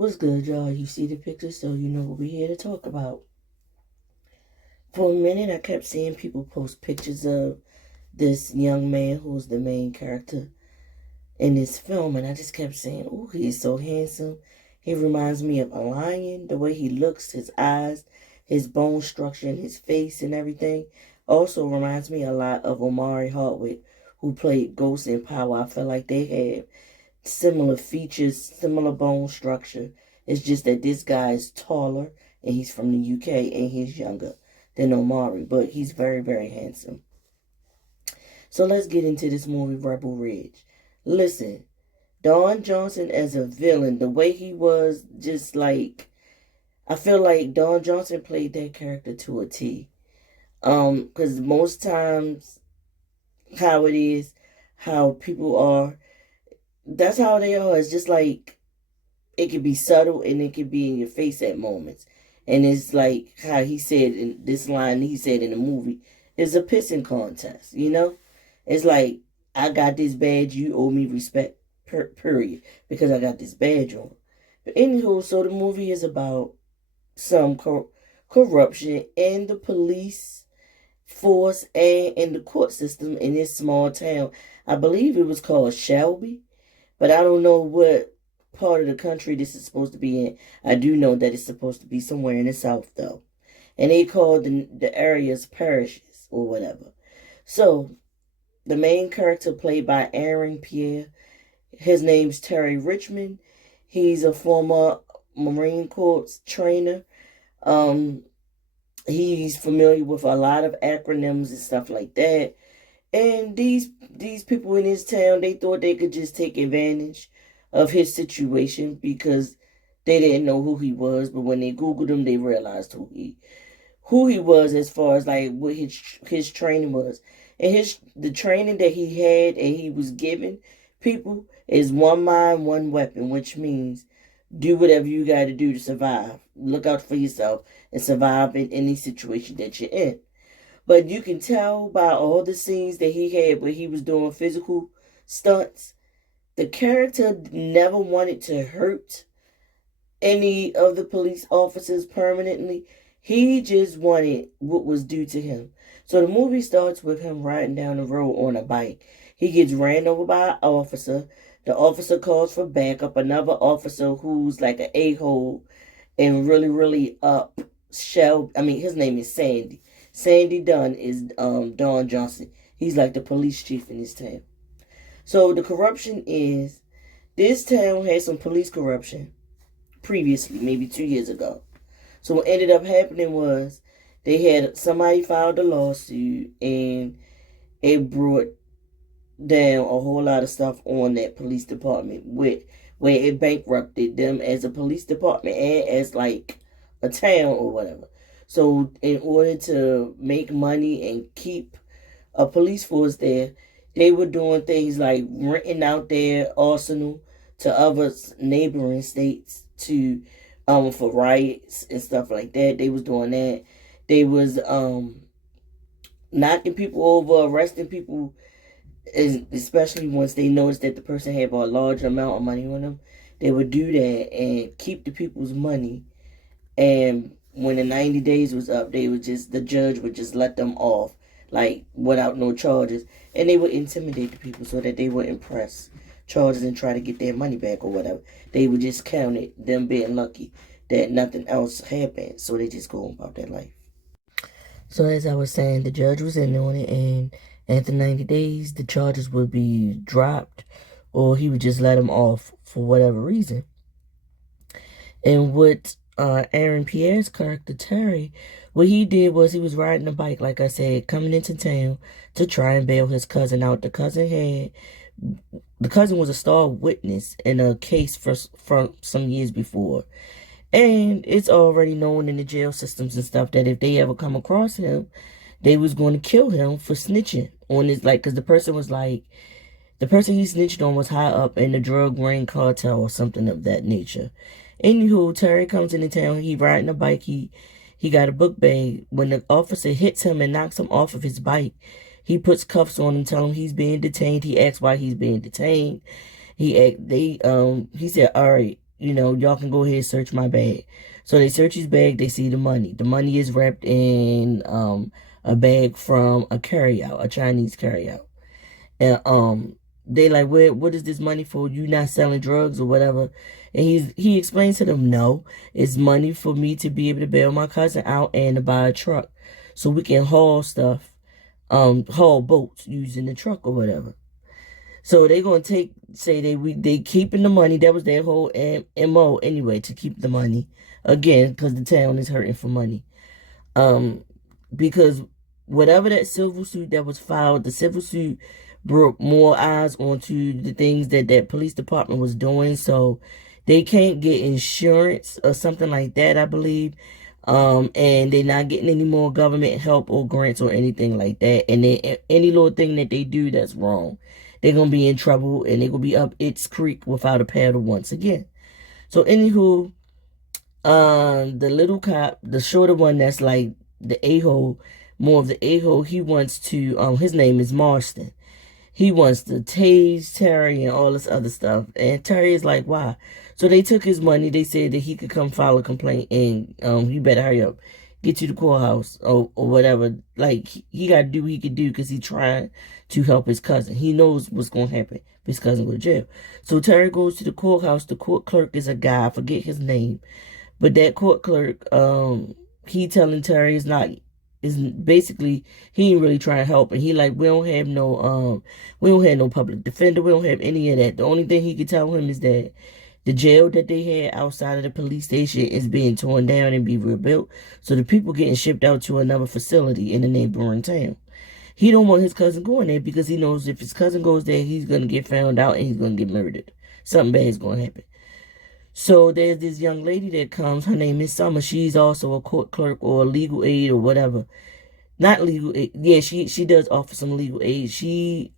What's good, y'all? You see the picture, so you know what we're here to talk about. For a minute, I kept seeing people post pictures of this young man who's the main character in this film, and I just kept saying, "Oh, he's so handsome. He reminds me of a lion. The way he looks, his eyes, his bone structure, and his face, and everything. Also reminds me a lot of Omari Hardwick, who played Ghost in Power. I feel like they had similar features, similar bone structure. It's just that this guy is taller and he's from the UK and he's younger than Omari, but he's very, very handsome. So let's get into this movie, Rebel Ridge. Listen, Don Johnson as a villain, the way he was just like, I feel like Don Johnson played that character to a T. Because most times how it is, how people are, that's how they are. It's just like it could be subtle and it could be in your face at moments. And it's like how he said in this line he said in the movie, it's a pissing contest, you know? It's like, I got this badge, you owe me respect, period, because I got this badge on. But anywho, so the movie is about some corruption in the police force and in the court system in this small town. I believe it was called Shelby, but I don't know what part of the country this is supposed to be in. I do know that it's supposed to be somewhere in the south, though. And they call the areas parishes or whatever. So, the main character played by Aaron Pierre, his name's Terry Richmond. He's a former Marine Corps trainer. Um, he's familiar with a lot of acronyms and stuff like that. And these people in his town, they thought they could just take advantage of his situation because they didn't know who he was. But when they Googled him, they realized who he was as far as like what his training was. And the training that he had and he was giving people is one mind, one weapon, which means do whatever you got to do to survive. Look out for yourself and survive in any situation that you're in. But you can tell by all the scenes that he had where he was doing physical stunts, the character never wanted to hurt any of the police officers permanently. He just wanted what was due to him. So the movie starts with him riding down the road on a bike. He gets ran over by an officer. The officer calls for backup. Another officer who's like an a-hole and really, really his name is Sandy. Sandy Dunn is Don Johnson. He's like the police chief in this town. So the corruption is, this town had some police corruption previously, maybe 2 years ago. So what ended up happening was they had somebody filed a lawsuit and it brought down a whole lot of stuff on that police department where it bankrupted them as a police department and as like a town or whatever. So in order to make money and keep a police force there, they were doing things like renting out their arsenal to other neighboring states to for riots and stuff like that. They was doing that. They was knocking people over, arresting people, especially once they noticed that the person had a large amount of money on them. They would do that and keep the people's money. And when the 90 days was up, the judge would just let them off, like without no charges. And they would intimidate the people so that they wouldn't press charges and try to get their money back or whatever. They would just count it, them being lucky that nothing else happened. So they just go about their life. So as I was saying, the judge was in on it, and after 90 days, the charges would be dropped or he would just let them off for whatever reason. And what Aaron Pierre's character, Terry, what he did was he was riding a bike, like I said, coming into town to try and bail his cousin out. The cousin was a star witness in a case from some years before. And it's already known in the jail systems and stuff that if they ever come across him, they was going to kill him for snitching on his, like, because the person he snitched on was high up in the drug ring cartel or something of that nature. Anywho, Terry comes into town. He riding a bike. He got a book bag. When the officer hits him and knocks him off of his bike, he puts cuffs on him, tell him he's being detained. He asks why he's being detained. He said, all right, y'all can go ahead and search my bag. So they search his bag, they see the money. The money is wrapped in a bag from a carryout, a Chinese carryout. And they like, what is this money for? You not selling drugs or whatever? And he explains to them, no, it's money for me to be able to bail my cousin out and to buy a truck so we can haul stuff, haul boats using the truck or whatever. So they gonna say they keeping the money. That was their whole MO anyway, to keep the money. Again, because the town is hurting for money. Because whatever that civil suit that was filed, the civil suit brought more eyes onto the things that police department was doing. So they can't get insurance or something like that, I believe. And they're not getting any more government help or grants or anything like that. And any little thing that they do that's wrong, they're gonna be in trouble and they're gonna be up its creek without a paddle once again. So anywho, the little cop, the shorter one that's like the a-hole, more of the a-hole, he wants to, his name is Marston. He wants to tase Terry and all this other stuff. And Terry is like, why? So they took his money. They said that he could come file a complaint and you better hurry up. Get to the courthouse or whatever. Like, he got to do what he could do because he's trying to help his cousin. He knows what's going to happen. His cousin go to jail. So Terry goes to the courthouse. The court clerk is a guy. I forget his name. But that court clerk, he telling Terry is basically, he ain't really trying to help. And he like, we don't have no public defender. We don't have any of that. The only thing he could tell him is that the jail that they had outside of the police station is being torn down and be rebuilt. So the people getting shipped out to another facility in the neighboring town. He don't want his cousin going there because he knows if his cousin goes there, he's going to get found out and he's going to get murdered. Something bad is going to happen. So there's this young lady that comes. Her name is Summer. She's also a court clerk or a legal aid or whatever. Not legal aid. Yeah, she does offer some legal aid. She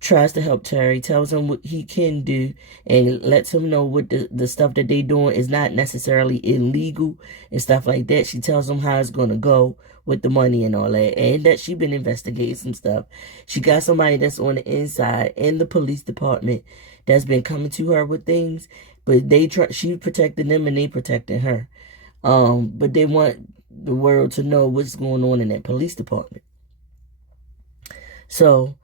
tries to help Terry, tells him what he can do, and lets him know what the stuff that they doing is not necessarily illegal and stuff like that. She tells him how it's gonna go with the money and all that, and that she been investigating some stuff. She got somebody that's on the inside in the police department that's been coming to her with things, but she protecting them and they protecting her. But they want the world to know what's going on in that police department. So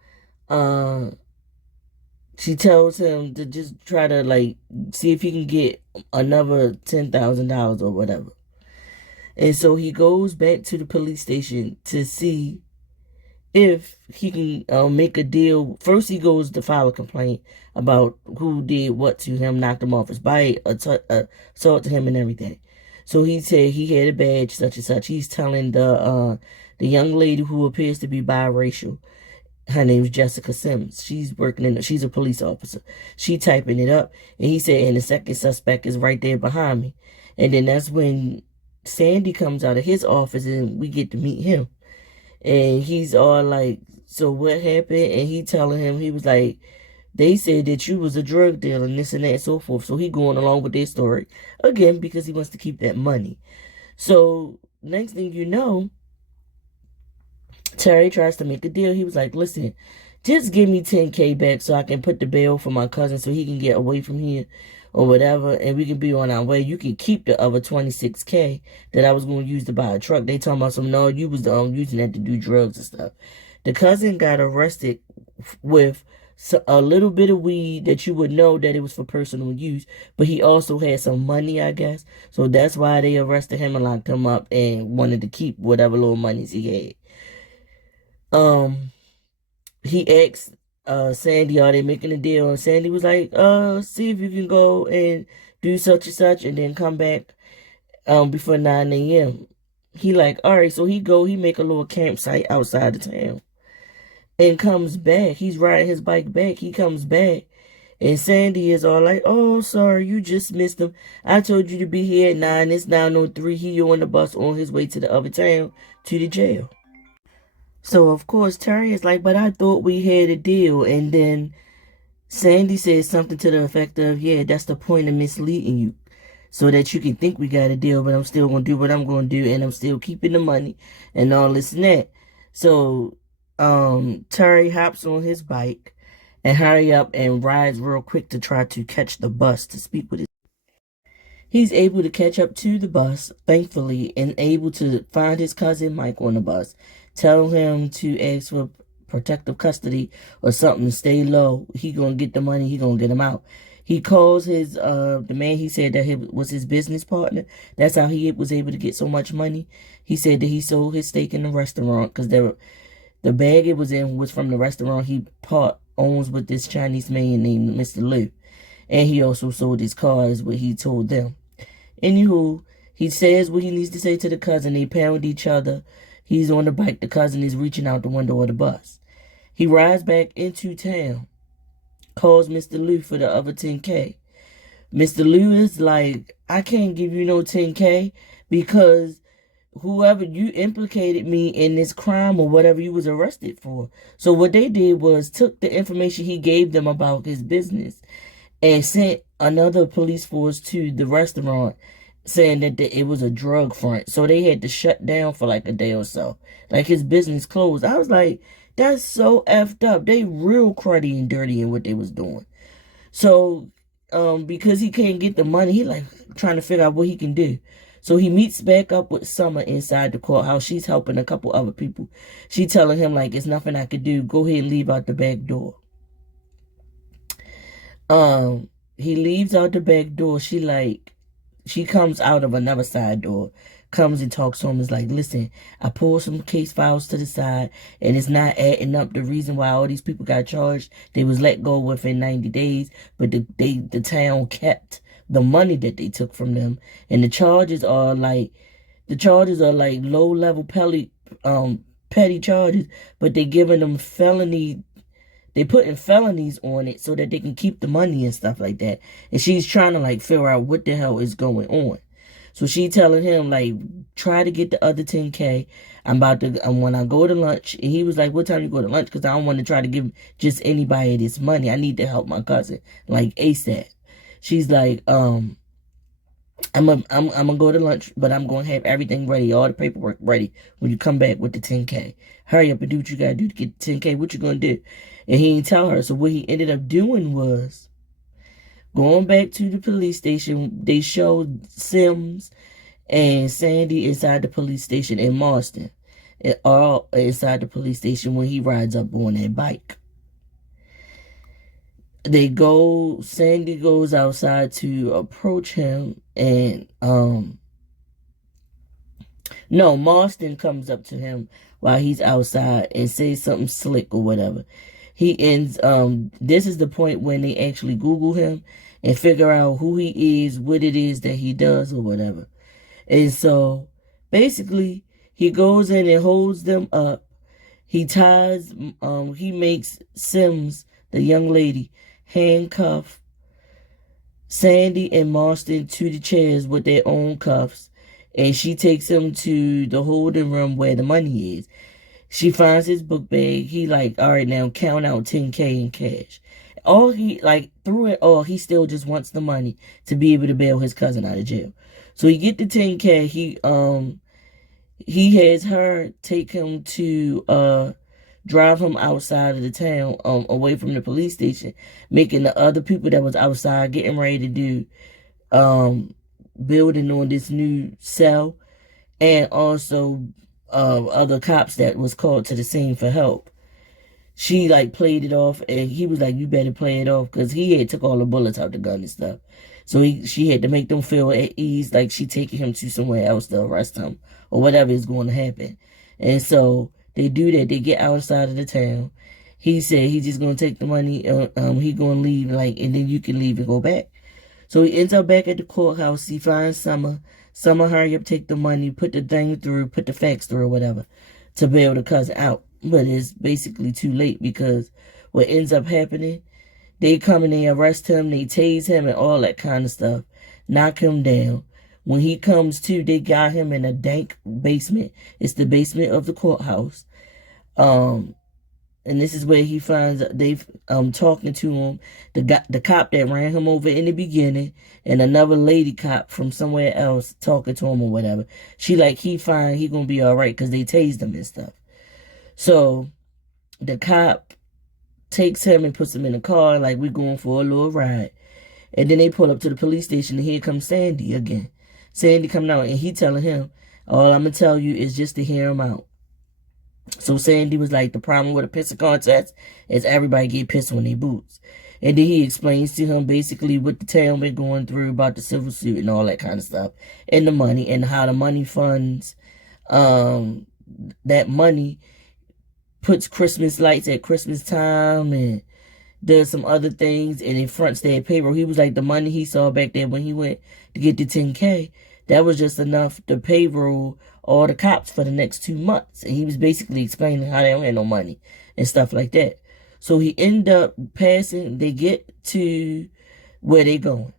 she tells him to just try to like see if he can get another $10,000 or whatever. And so he goes back to the police station to see if he can make a deal. First, he goes to file a complaint about who did what to him, knocked him off his bike, assaulted him and everything. So he said he had a badge, such and such. He's telling the young lady who appears to be biracial. Her name's Jessica Sims. She's a police officer. She typing it up. And he said, and the second suspect is right there behind me. And then that's when Sandy comes out of his office and we get to meet him. And he's all like, so what happened? And he telling him, he was like, they said that you was a drug dealer and this and that and so forth. So he going along with their story. Again, because he wants to keep that money. So next thing you know, Terry tries to make a deal. He was like, listen, just give me $10K back so I can put the bail for my cousin so he can get away from here or whatever, and we can be on our way. You can keep the other $26K that I was going to use to buy a truck. They talking about some, no, you was using that to do drugs and stuff. The cousin got arrested with a little bit of weed that you would know that it was for personal use, but he also had some money, I guess. So that's why they arrested him and locked him up and wanted to keep whatever little monies he had. He asked Sandy, are they making a deal? And Sandy was like, see if you can go and do such and such and then come back before 9 a.m. He like, all right, so he make a little campsite outside the town and comes back. He's riding his bike back. He comes back and Sandy is all like, oh, sorry, you just missed him. I told you to be here at 9. It's 9:03. He on the bus on his way to the other town to the jail. So, of course, Terry is like, but I thought we had a deal. And then Sandy says something to the effect of, yeah, that's the point of misleading you. So that you can think we got a deal, but I'm still going to do what I'm going to do. And I'm still keeping the money and all this and that. So, Terry hops on his bike and hurry up and rides real quick to try to catch the bus to speak with his. He's able to catch up to the bus, thankfully, and able to find his cousin Mike on the bus, tell him to ask for protective custody or something, stay low. He gonna get the money, he gonna get him out. He calls his the man he said that he was his business partner. That's how he was able to get so much money. He said that he sold his stake in the restaurant because the bag it was in was from the restaurant he part owns with this Chinese man named Mr. Liu. And he also sold his car, is what he told them. Anywho, he says what he needs to say to the cousin. They pound each other. He's on the bike. The cousin is reaching out the window of the bus. He rides back into town, calls Mr. Liu for the other 10K. Mr. Liu is like, I can't give you no 10K because whoever you implicated me in this crime or whatever you was arrested for. So what they did was took the information he gave them about his business and sent another police force to the restaurant saying that it was a drug front. So they had to shut down for like a day or so. Like his business closed. I was like, that's so effed up. They real cruddy and dirty in what they was doing. So because he can't get the money, he like trying to figure out what he can do. So he meets back up with Summer inside the courthouse. She's helping a couple other people. She telling him like, it's nothing I could do. Go ahead and leave out the back door. He leaves out the back door. She comes out of another side door, comes and talks to him. Is like, listen, I pulled some case files to the side, and it's not adding up. The reason why all these people got charged, they was let go within 90 days, but the town kept the money that they took from them, and the charges are like low level petty charges, but they giving them felony. They putting felonies on it so that they can keep the money and stuff like that. And she's trying to like figure out what the hell is going on. So she telling him like, try to get the other 10K. I'm about to, when I go to lunch. And he was like, what time you go to lunch? Because I don't want to try to give just anybody this money. I need to help my cousin like ASAP. She's like, I'm gonna go to lunch, but I'm gonna have everything ready, all the paperwork ready when you come back with the 10K. Hurry up and do what you gotta do to get the 10K. What you gonna do? And he didn't tell her. So what he ended up doing was going back to the police station. They showed Sims and Sandy inside the police station in Marston, all inside the police station when he rides up on that bike. Sandy goes outside to approach him, and Marston comes up to him while he's outside and says something slick or whatever. He ends, this is the point when they actually Google him and figure out who he is, what it is that he does or whatever. And so basically he goes in and holds them up. He makes Sims, the young lady, handcuff Sandy and Marston to the chairs with their own cuffs, and she takes him to the holding room where the money is. She finds his book bag. He like, all right, now count out 10K in cash. Through it all, he still just wants the money to be able to bail his cousin out of jail. So he get the 10K. He has her take him to drive him outside of the town, away from the police station, making the other people that was outside getting ready to do building on this new cell, and also other cops that was called to the scene for help. She like played it off, and he was like, you better play it off, because he had took all the bullets out the gun and stuff. So she had to make them feel at ease, like she taking him to somewhere else to arrest him or whatever is going to happen. And so they do that. They get outside of the town. He said he's just going to take the money. He going to leave, and then you can leave and go back. So he ends up back at the courthouse. He finds Summer. Summer, hurry up, take the money, put the thing through, put the facts through or whatever to bail the cousin out. But it's basically too late, because what ends up happening, they come and they arrest him, they tase him and all that kind of stuff, knock him down. When he comes to, they got him in a dank basement. It's the basement of the courthouse. And this is where he finds they've talking to him, the cop that ran him over in the beginning, and another lady cop from somewhere else talking to him or whatever. She like, he fine, he gonna be all right, because they tased him and stuff. So the cop takes him and puts him in a car, like, we're going for a little ride. And then they pull up to the police station, and here comes Sandy again. Sandy coming out, and he telling him, all I'm going to tell you is just to hear him out. So Sandy was like, the problem with a pissing contest is everybody get pissed on their boots. And then he explains to him basically what the town been going through about the civil suit and all that kind of stuff. And the money, and how the money funds, that money puts Christmas lights at Christmas time and does some other things, and it fronts their payroll. He was like, the money he saw back there when he went to get the $10K, that was just enough to payroll all the cops for the next 2 months. And he was basically explaining how they don't have no money and stuff like that. So he ended up passing. They get to where they going.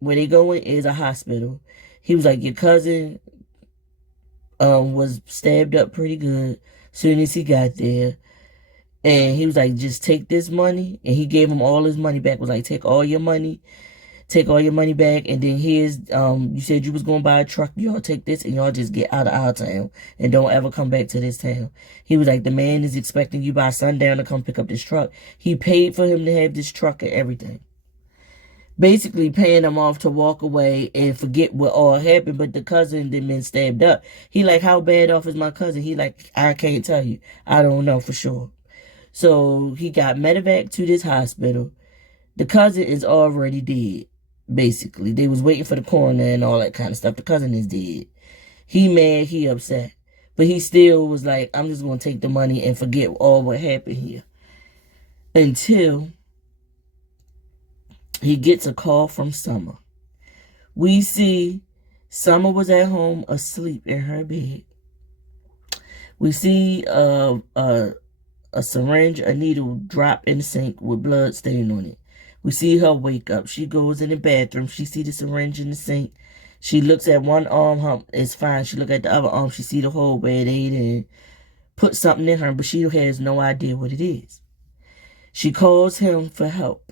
Where they going is a hospital. He was like, your cousin was stabbed up pretty good soon as he got there. And he was like, just take this money. And he gave him all his money back. Was like, take all your money back. And then here's, you said you was going to buy a truck. Y'all take this and y'all just get out of our town and don't ever come back to this town. He was like, the man is expecting you by sundown to come pick up this truck. He paid for him to have this truck and everything. Basically paying him off to walk away and forget what all happened. But the cousin then been stabbed up. He like, how bad off is my cousin? He like, I can't tell you. I don't know for sure. So he got medevac to this hospital. The cousin is already dead, basically. They was waiting for the coroner and all that kind of stuff. The cousin is dead. He mad, he upset. But he still was like, I'm just going to take the money and forget all what happened here. Until he gets a call from Summer. We see Summer was at home asleep in her bed. We see a syringe, a needle drop in the sink with blood stain on it. We see her wake up. She goes in the bathroom. She see the syringe in the sink. She looks at one arm, it's fine. She look at the other arm. She see the hole where they done put something in her, but she has no idea what it is. She calls him for help.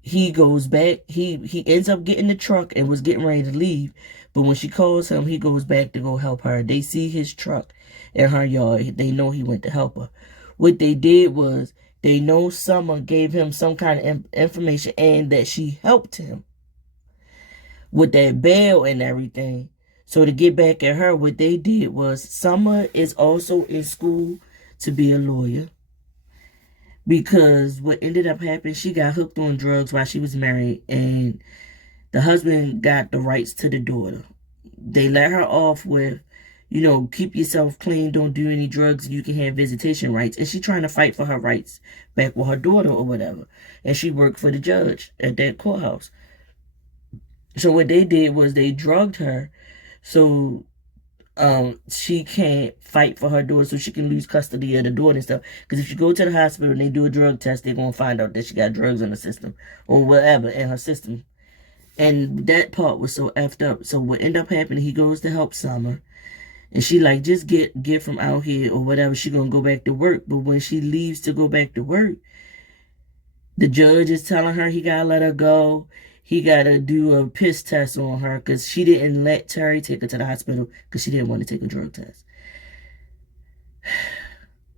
He goes back. He ends up getting the truck and was getting ready to leave. But when she calls him, he goes back to go help her. They see his truck in her yard. They know he went to help her. What they did was, they know Summer gave him some kind of information and that she helped him with that bail and everything. So to get back at her, what they did was, Summer is also in school to be a lawyer. Because what ended up happening, she got hooked on drugs while she was married, and the husband got the rights to the daughter. They let her off with, keep yourself clean, don't do any drugs, you can have visitation rights. And she trying to fight for her rights back with her daughter or whatever. And she worked for the judge at that courthouse. So what they did was they drugged her so she can't fight for her daughter, so she can lose custody of the daughter and stuff. Because if you go to the hospital and they do a drug test, they're going to find out that she got drugs in the system or whatever in her system. And that part was so effed up. So what ended up happening, he goes to help Summer. And she like, just get from out here or whatever. She going to go back to work. But when she leaves to go back to work, the judge is telling her he got to let her go. He got to do a piss test on her because she didn't let Terry take her to the hospital because she didn't want to take a drug test.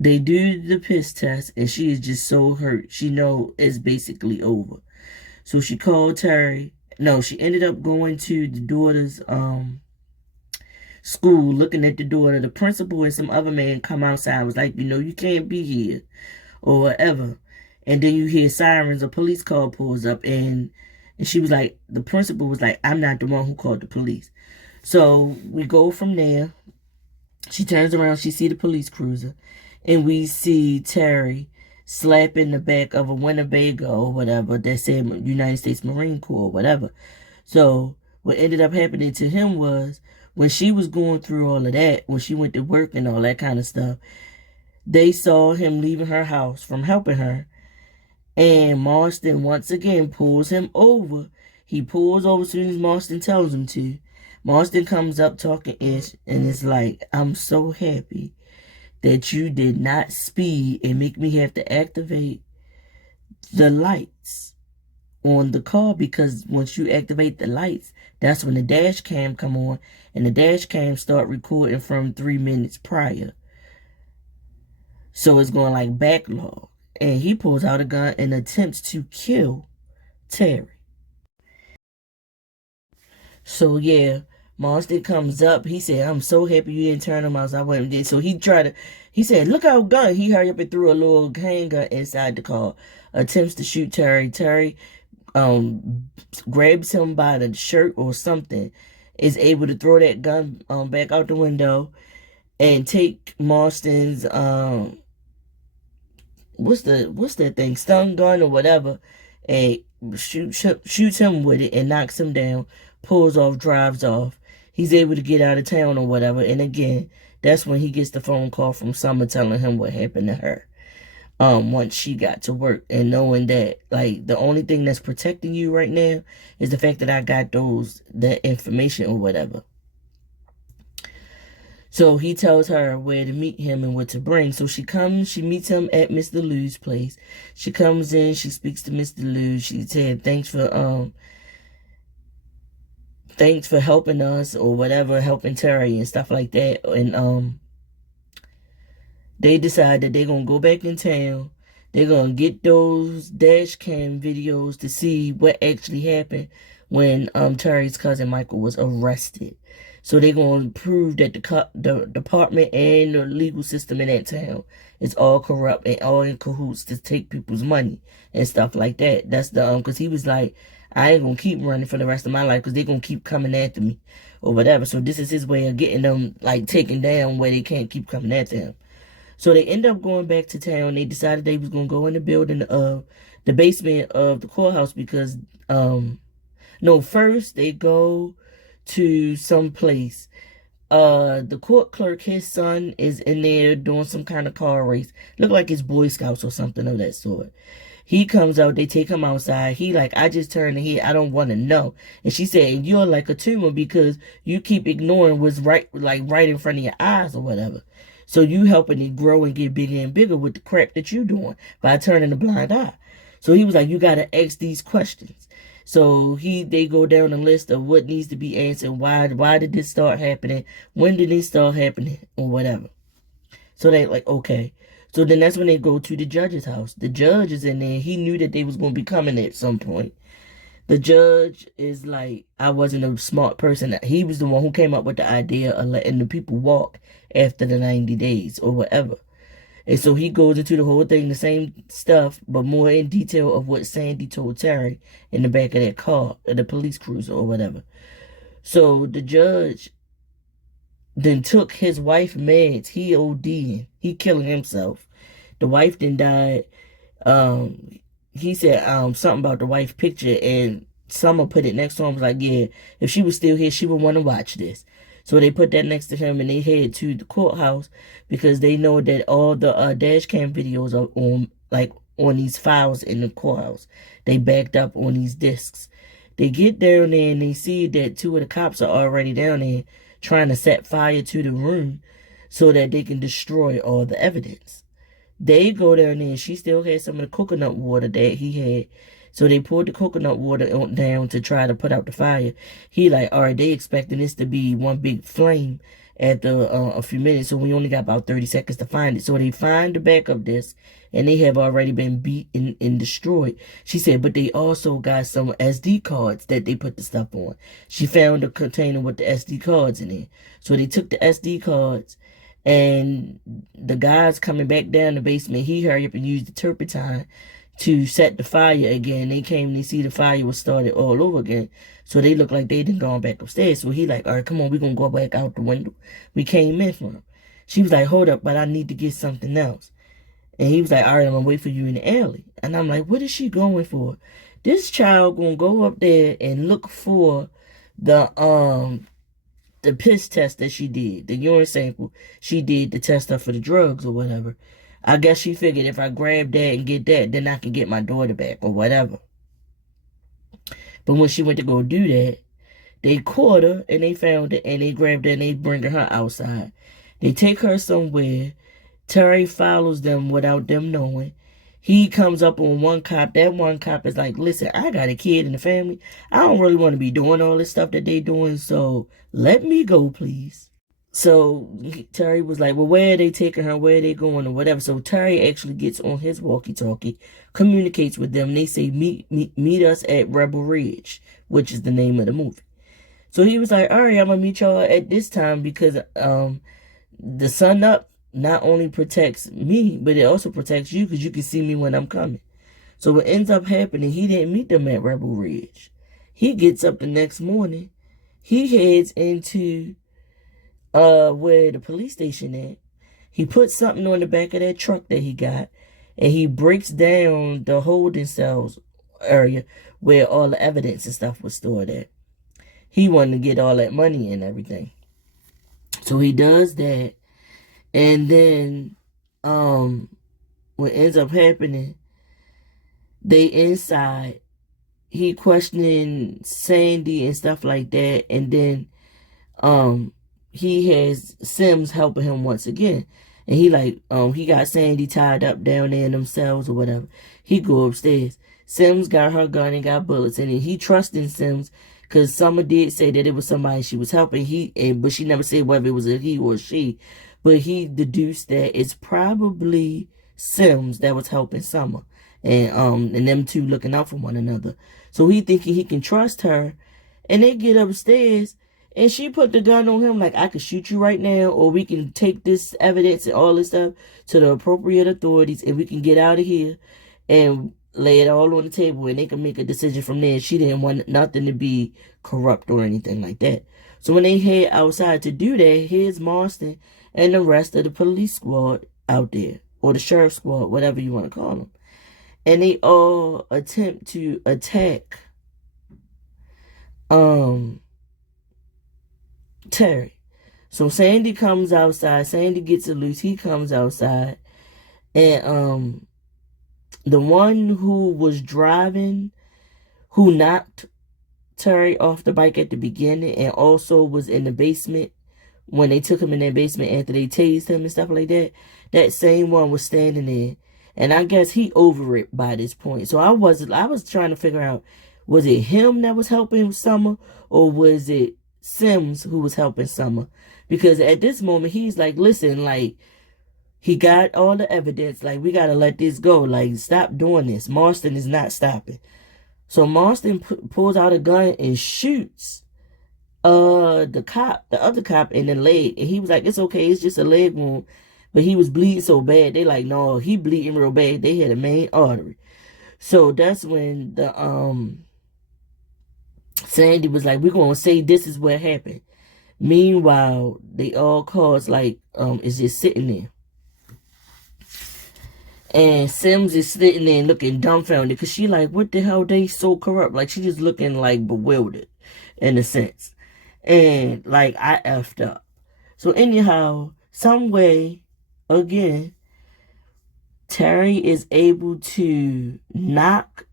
They do the piss test and she is just so hurt. She know it's basically over. So she called Terry. No, she ended up going to the daughter's school, looking at the daughter. The principal and some other man come outside, was like, you can't be here or whatever. And then you hear sirens, a police car pulls up, and she was like, the principal was like, I'm not the one who called the police. So we go from there. She turns around, she see the police cruiser, and we see Terry slapping the back of a Winnebago or whatever that said United States Marine Corps or whatever. So what ended up happening to him was, when she was going through all of that, when she went to work and all that kind of stuff, they saw him leaving her house from helping her. And Marston once again pulls him over. He pulls over as soon as Marston tells him to. Marston comes up talking ish and is like, I'm so happy that you did not speed and make me have to activate the lights on the car, because once you activate the lights, that's when the dash cam come on, and the dash cam start recording from 3 minutes prior. So it's going like backlog. And he pulls out a gun and attempts to kill Terry. So yeah, Marston comes up. He said, I'm so happy you didn't turn him out. So I went and did. So he said, look out gun. He hurried up and threw a little handgun inside the car. Attempts to shoot Terry. Terry grabs him by the shirt or something. Is able to throw that gun back out the window and take Marston's what's that thing, stun gun or whatever, and shoots him with it and knocks him down, pulls off, drives off. He's able to get out of town or whatever. And again, that's when he gets the phone call from Summer telling him what happened to her. Once she got to work, and knowing that like the only thing that's protecting you right now is the fact that I got that information or whatever. So he tells her where to meet him and what to bring. So she meets him at Mr. Liu's place. She comes in, she speaks to Mr. Liu. She said, thanks for helping us or whatever, helping Terry and stuff like that. And they decide that they're gonna go back in town. They're gonna get those dash cam videos to see what actually happened when Terry's cousin Michael was arrested. So they're going to prove that the department and the legal system in that town is all corrupt and all in cahoots to take people's money and stuff like that. That's because he was like, I ain't going to keep running for the rest of my life because they're going to keep coming after me or whatever. So this is his way of getting them like taken down where they can't keep coming after him. So they end up going back to town. They decided they was going to go in the building of the basement of the courthouse because, first they go to some place. The court clerk, his son, is in there doing some kind of car race. Look like it's Boy Scouts or something of that sort. He comes out, they take him outside. He like, I just turned here, I don't want to know. And she said, you're like a tumor because you keep ignoring what's right in front of your eyes or whatever. So you helping it grow and get bigger and bigger with the crap that you doing by turning a blind eye. So he was like, you got to ask these questions. So they go down a list of what needs to be answered. Why did this start happening? When did it start happening? Or whatever. So they like, okay. So then that's when they go to the judge's house. The judge is in there. He knew that they was going to be coming at some point. The judge is like, I wasn't a smart person. He was the one who came up with the idea of letting the people walk after the 90 days or whatever. And so he goes into the whole thing, the same stuff, but more in detail of what Sandy told Terry in the back of that car, the police cruiser or whatever. So the judge then took his wife meds. He ODing. He killing himself. The wife then died. He said something about the wife picture, and Summer put it next to him. Was like, yeah, if she was still here, she would want to watch this. So they put that next to him and they head to the courthouse because they know that all the dash cam videos are on these files in the courthouse. They backed up on these discs. They get down there and they see that two of the cops are already down there trying to set fire to the room so that they can destroy all the evidence. They go down there and she still had some of the coconut water that he had. So they poured the coconut water down to try to put out the fire. He like, all right, they expecting this to be one big flame after a few minutes. So we only got about 30 seconds to find it. So they find the backup disc and they have already been beaten and destroyed. She said, but they also got some SD cards that they put the stuff on. She found a container with the SD cards in it. So they took the SD cards. And the guys coming back down the basement, he hurried up and used the turpentine to set the fire again. They came and they see the fire was started all over again. So they look like they didn't gone back upstairs. So he like, all right, come on, we're going to go back out the window we came in from. She was like, hold up, but I need to get something else. And he was like, all right, I'm going to wait for you in the alley. And I'm like, what is she going for? This child going to go up there and look for the piss test that she did, the urine sample she did to test her for the drugs or whatever. I guess she figured if I grab that and get that, then I can get my daughter back or whatever. But when she went to go do that, they caught her and they found it and they grabbed her and they bring her outside. They take her somewhere. Terry follows them without them knowing. He comes up on one cop. That one cop is like, listen, I got a kid in the family. I don't really want to be doing all this stuff that they doing, so let me go, please. So Terry was like, well, where are they taking her? Where are they going or whatever? So Terry actually gets on his walkie-talkie, communicates with them. They say, meet us at Rebel Ridge, which is the name of the movie. So he was like, all right, I'm going to meet y'all at this time because the sun up not only protects me, but it also protects you because you can see me when I'm coming. So what ends up happening, he didn't meet them at Rebel Ridge. He gets up the next morning. He heads into where the police station at. He puts something on the back of that truck that he got, and he breaks down the holding cells area where all the evidence and stuff was stored at. He wanted to get all that money and everything. So he does that, and then what ends up happening, they inside, he questioning Sandy and stuff like that, and then he has Sims helping him once again. And he got Sandy tied up down there in them cells or whatever. He go upstairs. Sims got her gun and got bullets in it. He trusting Sims because Summer did say that it was somebody she was helping. But she never said whether it was a he or she. But he deduced that it's probably Sims that was helping Summer. And them two looking out for one another. So he thinking he can trust her. And they get upstairs. And she put the gun on him like, I could shoot you right now, or we can take this evidence and all this stuff to the appropriate authorities, and we can get out of here and lay it all on the table, and they can make a decision from there. She didn't want nothing to be corrupt or anything like that. So when they head outside to do that, here's Marston and the rest of the police squad out there, or the sheriff squad, whatever you want to call them. And they all attempt to attack Terry. So Sandy comes outside. Sandy gets it loose. He comes outside. And the one who was driving, who knocked Terry off the bike at the beginning and also was in the basement when they took him in their basement after they tased him and stuff like that, that same one was standing there. And I guess he over it by this point. So I was trying to figure out, was it him that was helping Summer, or was it Sims who was helping Summer? Because at this moment, he's like, listen, like, he got all the evidence. Like, we got to let this go. Like, stop doing this. Marston is not stopping. So Marston pulls out a gun and shoots the other cop in the leg. And he was like, it's okay. It's just a leg wound. But he was bleeding so bad. They like, no, he bleeding real bad. They hit a main artery. So that's when the Sandy was like, we're going to say this is what happened. Meanwhile, they all cars like is just sitting there. And Sims is sitting there looking dumbfounded because she like, what the hell, they so corrupt? Like, she just looking like bewildered in a sense. And like, I effed up. So anyhow, some way, again, Terry is able to knock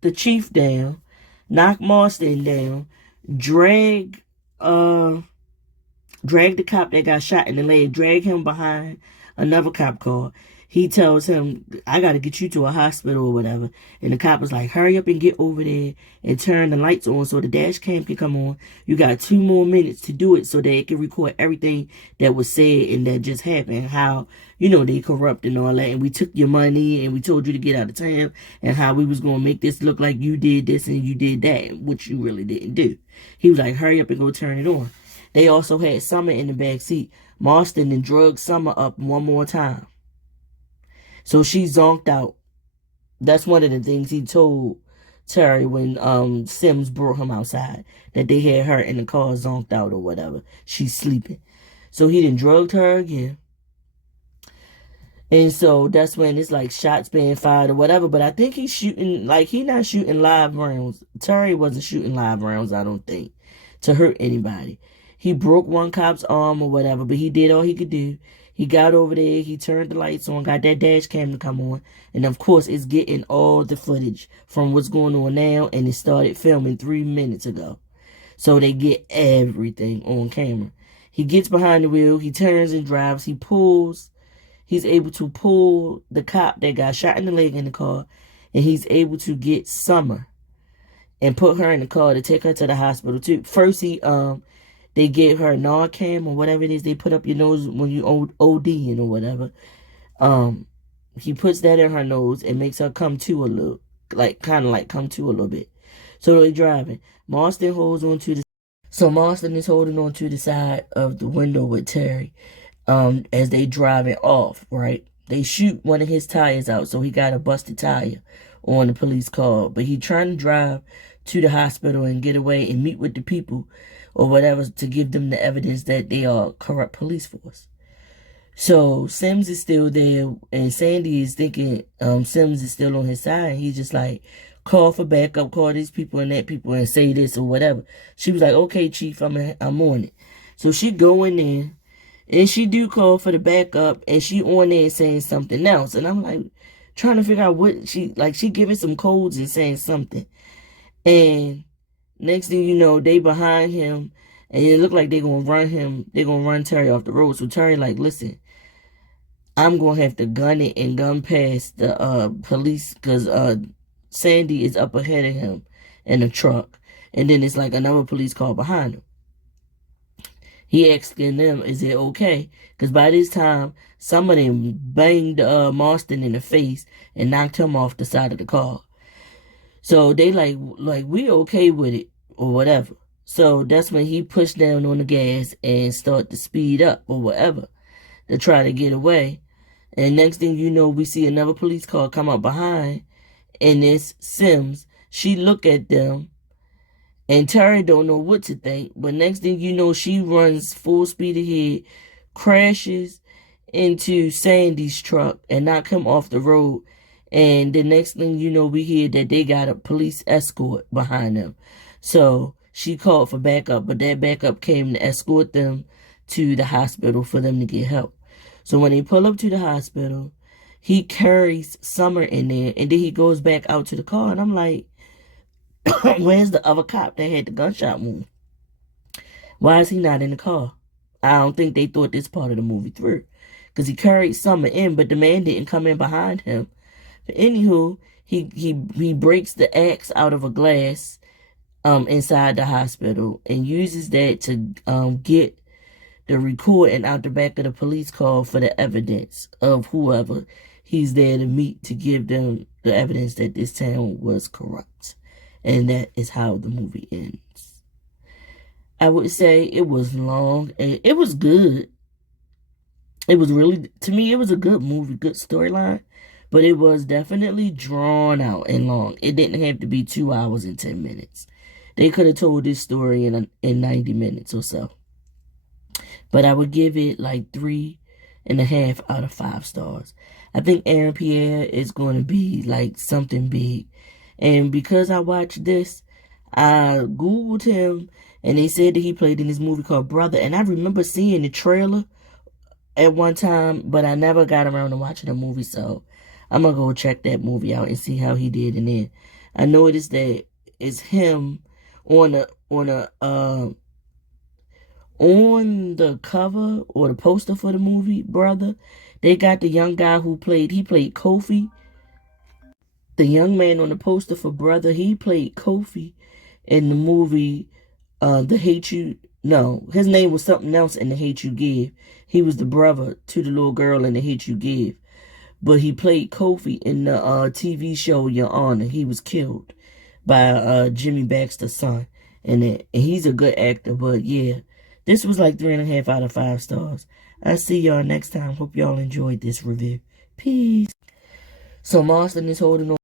the chief down, knock Marston down, drag the cop that got shot in the leg, drag him behind another cop car. He tells him, I got to get you to a hospital or whatever. And the cop was like, hurry up and get over there and turn the lights on so the dash cam can come on. You got 2 more minutes to do it so that it can record everything that was said and that just happened. How, they corrupt and all that. And we took your money and we told you to get out of town, and how we was going to make this look like you did this and you did that, which you really didn't do. He was like, hurry up and go turn it on. They also had Summer in the back seat. Marston then drugged Summer up one more time. So she zonked out. That's one of the things he told Terry when Sims brought him outside, that they had her in the car zonked out or whatever. She's sleeping. So he then drugged her again. And so that's when it's like shots being fired or whatever. But I think he's shooting, like, he not shooting live rounds. Terry wasn't shooting live rounds, I don't think, to hurt anybody. He broke one cop's arm or whatever, but he did all he could do. He got over there, he turned the lights on, got that dash cam to come on. And of course, it's getting all the footage from what's going on now. And it started filming 3 minutes ago. So they get everything on camera. He gets behind the wheel, he turns and drives, he's able to pull the cop that got shot in the leg in the car. And he's able to get Summer and put her in the car to take her to the hospital too. First, he they get her Narcan or whatever it is they put up your nose when you ODing or whatever. He puts that in her nose and makes her come to a little, like kind of like come to a little bit. So they're driving. Marston holds on to the. So Marston is holding on to the side of the window with Terry. As they driving off, right? They shoot one of his tires out, so he got a busted tire on the police car. But he trying to drive to the hospital and get away and meet with the people or whatever to give them the evidence that they are corrupt police force. So Sims is still there, and Sandy is thinking Sims is still on his side. And he's just like, call for backup, call these people and that people and say this or whatever. She was like, okay, Chief, I'm on it. So she go in there, and she do call for the backup, and she on there saying something else. And I'm like, trying to figure out what she giving some codes and saying something. And next thing you know, they behind him, and it look like they're going to run Terry off the road. So Terry like, listen, I'm going to have to gun it and gun past the police because Sandy is up ahead of him in a truck. And then it's like another police car behind him. He asking them, is it okay? Because by this time, some of them banged Marston in the face and knocked him off the side of the car. So they like we okay with it or whatever. So that's when he pushed down on the gas and start to speed up or whatever to try to get away. And next thing you know, we see another police car come up behind, and it's Sims. She look at them, and Terry don't know what to think. But next thing you know, she runs full speed ahead, crashes into Sandy's truck and knock him off the road. And the next thing you know, we hear that they got a police escort behind them. So she called for backup, but that backup came to escort them to the hospital for them to get help. So when they pull up to the hospital, he carries Summer in there, and then he goes back out to the car. And I'm like, where's the other cop that had the gunshot wound? Why is he not in the car? I don't think they thought this part of the movie through. Because he carried Summer in, but the man didn't come in behind him. But anywho, he breaks the axe out of a glass inside the hospital and uses that to get the recording out the back of the police car for the evidence of whoever he's there to meet to give them the evidence that this town was corrupt. And that is how the movie ends. I would say it was long and it was good. It was really, to me, it was a good movie, good storyline. But it was definitely drawn out and long. It didn't have to be 2 hours and 10 minutes. They could have told this story in 90 minutes or so. But I would give it like 3.5 out of 5 stars. I think Aaron Pierre is going to be like something big. And because I watched this, I Googled him, and they said that he played in this movie called Brother. And I remember seeing the trailer at one time, but I never got around to watching the movie. So I'm going to go check that movie out and see how he did in it. I noticed that it's him on the cover or the poster for the movie, Brother. They got the young guy he played Kofi. The young man on the poster for Brother, he played Kofi in the movie his name was something else in The Hate U Give. He was the brother to the little girl in The Hate U Give. But he played Kofi in the TV show Your Honor. He was killed by Jimmy Baxter's son. And he's a good actor, but yeah. This was like 3.5 out of 5 stars. I'll see y'all next time. Hope y'all enjoyed this review. Peace. So Marston is holding on.